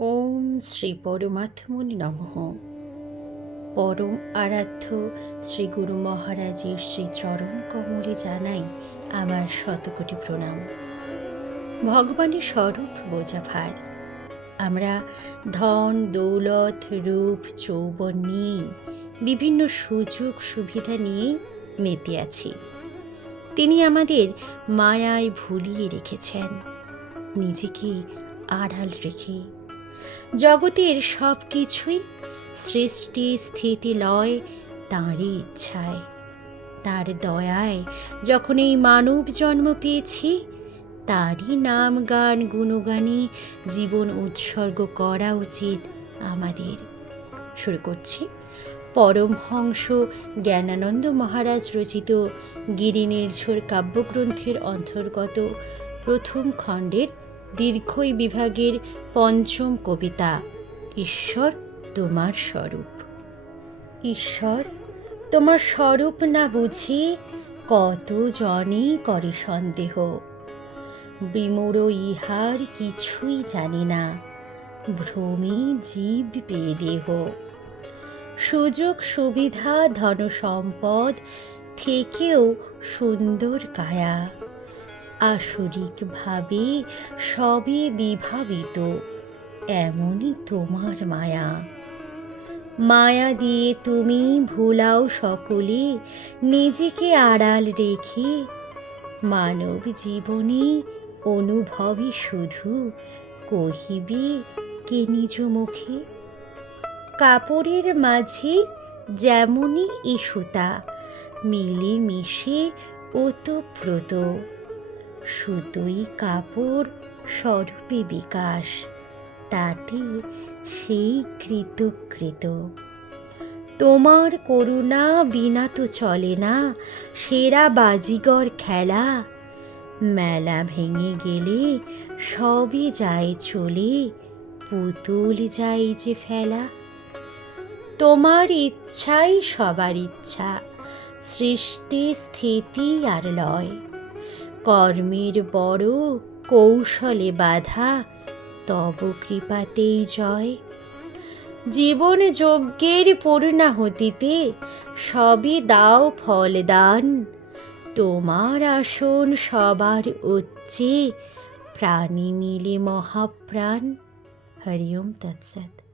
ওম শ্রী পরমাত্মনি নমঃ। পরম আরাধ্য শ্রী গুরু মহারাজের শ্রী চরণ কমলে জানাই আমার শতকোটি প্রণাম। ভগবানের স্বরূপ বোঝা ভার আমরা ধন, দৌলত, রূপ, যৌবন নিয়ে বিভিন্ন সুযোগ, সুবিধা নিয়েই মেতে আছি। তিনি আমাদের মায়ায় ভুলিয়ে রেখেছেন। নিজেকে আড়াল রেখে জগতের সব কিছুই সৃষ্টি স্থিতি লয় তাঁরই ইচ্ছায়। তার দয়ায় যখন এই মানব জন্ম পেয়েছি, তারই নাম, গান গুণগানে জীবন উৎসর্গ করা উচিত আমাদের। শুরু করছি। পরমহংস জ্ঞানানন্দ মহারাজ রচিত গিরিনির্ঝর কাব্যগ্রন্থের অন্তর্গত প্রথম খণ্ডের দীর্ঘই বিভাগের পঞ্চম কবিতা, ঈশ্বর তোমার স্বরূপ। ঈশ্বর তোমার স্বরূপ না বুঝি কত জনই করে সন্দেহ। বিমূঢ় ইহার কিছুই জানি না, ভ্রমে জীব পেয়ে দেহ। সুযোগ, সুবিধা ধন সম্পদ থেকেও সুন্দর কায়া। আসরিকভাবে সবে বিভাবিত, এমনই তোমার মায়া। মায়া দিয়ে তুমি ভুলাও সকলে, নিজেকে আড়াল রেখে। মানব জীবনে অনুভবই শুধু কহিবে কে নিজ মুখে। কাপড়ের মাঝে যেমনই ইস্যুতা মিলে মিশে ওতপ্রোত। সুতোই কাপড়, স্বরূপে বিকাশ, তাতে সেই কৃতকৃত। তোমার করুণা বিনা তো চলে না, সেরা বাজিগর খেলা। মেলা ভেঙে গেলে সবই যায় চলে, পুতুল যায় যে ফেলা। তোমার ইচ্ছাই সবার ইচ্ছা সৃষ্টি স্থিতি আর লয়। কর্মের বড় কৌশলে বাধা, তব কৃপাতেই জয়। জীবন যজ্ঞের পূর্ণাহতিতে সবই দাও ফল দান। তোমার আসন সবার উচ্চে, প্রাণী মিলে মহাপ্রাণ। হরিওম তৎসৎ।